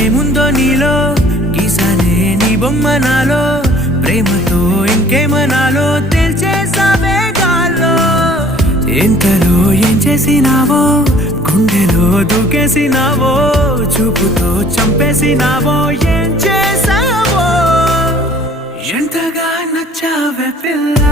ఏముందో నీలో గీసానే నీ బొమ్మ నాలో ప్రేమతో ఇంకేమనాలో తెలిచేసావే గాల్లో ఎంతలో ఏం చేసినావో గుండెలో దూకేసినావో చూపుతో చంపేసినావో ఏం చేసావో ఎంతగా నచ్చావే పిల్ల